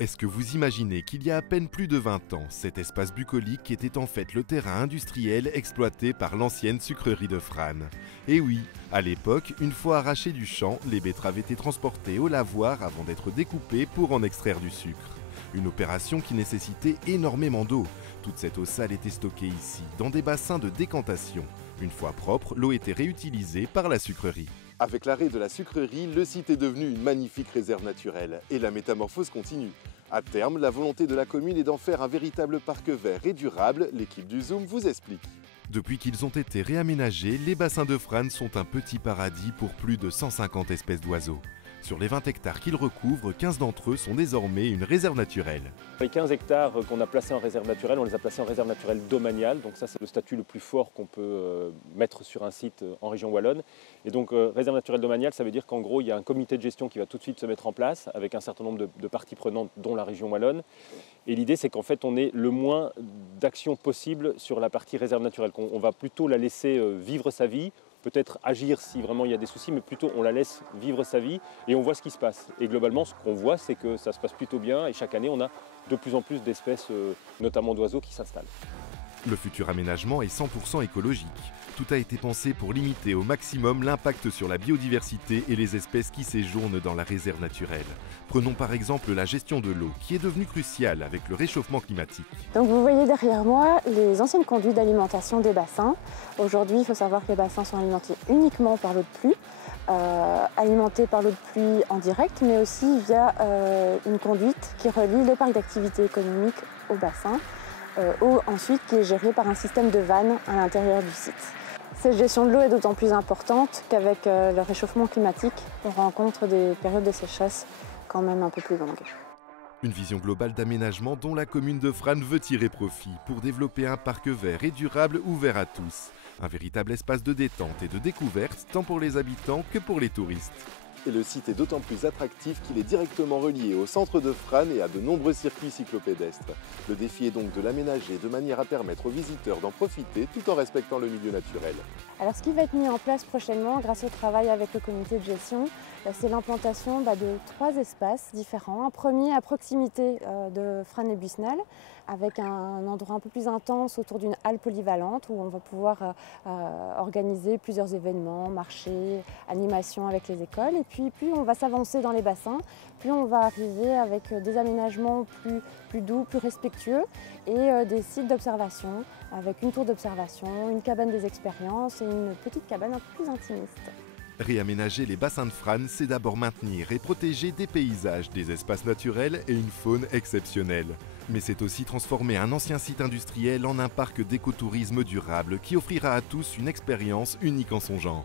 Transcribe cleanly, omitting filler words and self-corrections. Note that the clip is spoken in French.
Est-ce que vous imaginez qu'il y a à peine plus de 20 ans, cet espace bucolique était en fait le terrain industriel exploité par l'ancienne sucrerie de Frasnes? Et oui, à l'époque, une fois arrachées du champ, les betteraves étaient transportées au lavoir avant d'être découpées pour en extraire du sucre. Une opération qui nécessitait énormément d'eau. Toute cette eau sale était stockée ici, dans des bassins de décantation. Une fois propre, l'eau était réutilisée par la sucrerie. Avec l'arrêt de la sucrerie, le site est devenu une magnifique réserve naturelle et la métamorphose continue. À terme, la volonté de la commune est d'en faire un véritable parc vert et durable. L'équipe du Zoom vous explique. Depuis qu'ils ont été réaménagés, les bassins de Frasnes sont un petit paradis pour plus de 150 espèces d'oiseaux. Sur les 20 hectares qu'ils recouvrent, 15 d'entre eux sont désormais une réserve naturelle. Les 15 hectares qu'on a placés en réserve naturelle, on les a placés en réserve naturelle domaniale. Donc ça, c'est le statut le plus fort qu'on peut mettre sur un site en région wallonne. Et donc réserve naturelle domaniale, ça veut dire qu'en gros, il y a un comité de gestion qui va tout de suite se mettre en place avec un certain nombre de parties prenantes, dont la région wallonne. Et l'idée, c'est qu'en fait, on ait le moins d'actions possible sur la partie réserve naturelle. On va plutôt la laisser vivre sa vie, peut-être agir si vraiment il y a des soucis, mais plutôt on la laisse vivre sa vie et on voit ce qui se passe. Et globalement, ce qu'on voit, c'est que ça se passe plutôt bien et chaque année, on a de plus en plus d'espèces, notamment d'oiseaux, qui s'installent. Le futur aménagement est 100% écologique. Tout a été pensé pour limiter au maximum l'impact sur la biodiversité et les espèces qui séjournent dans la réserve naturelle. Prenons par exemple la gestion de l'eau, qui est devenue cruciale avec le réchauffement climatique. Donc vous voyez derrière moi les anciennes conduites d'alimentation des bassins. Aujourd'hui, il faut savoir que les bassins sont alimentés uniquement par l'eau de pluie, alimentés par l'eau de pluie en direct, mais aussi via une conduite qui relie le parc d'activité économique au bassin. Eau ensuite qui est gérée par un système de vannes à l'intérieur du site. Cette gestion de l'eau est d'autant plus importante qu'avec le réchauffement climatique, on rencontre des périodes de sécheresse quand même un peu plus longues. Une vision globale d'aménagement dont la commune de Frasnes veut tirer profit pour développer un parc vert et durable ouvert à tous. Un véritable espace de détente et de découverte tant pour les habitants que pour les touristes. Et le site est d'autant plus attractif qu'il est directement relié au centre de Frasnes et à de nombreux circuits cyclopédestres. Le défi est donc de l'aménager de manière à permettre aux visiteurs d'en profiter tout en respectant le milieu naturel. Alors ce qui va être mis en place prochainement grâce au travail avec le comité de gestion, c'est l'implantation de 3 espaces différents. Un premier à proximité de Frasnes et Busnel, avec un endroit un peu plus intense autour d'une halle polyvalente où on va pouvoir organiser plusieurs événements, marchés, animations avec les écoles. Et puis plus on va s'avancer dans les bassins, plus on va arriver avec des aménagements plus doux, plus respectueux et des sites d'observation avec une tour d'observation, une cabane des expériences et une petite cabane un peu plus intimiste. Réaménager les bassins de Frasnes, c'est d'abord maintenir et protéger des paysages, des espaces naturels et une faune exceptionnelle. Mais c'est aussi transformer un ancien site industriel en un parc d'écotourisme durable qui offrira à tous une expérience unique en son genre.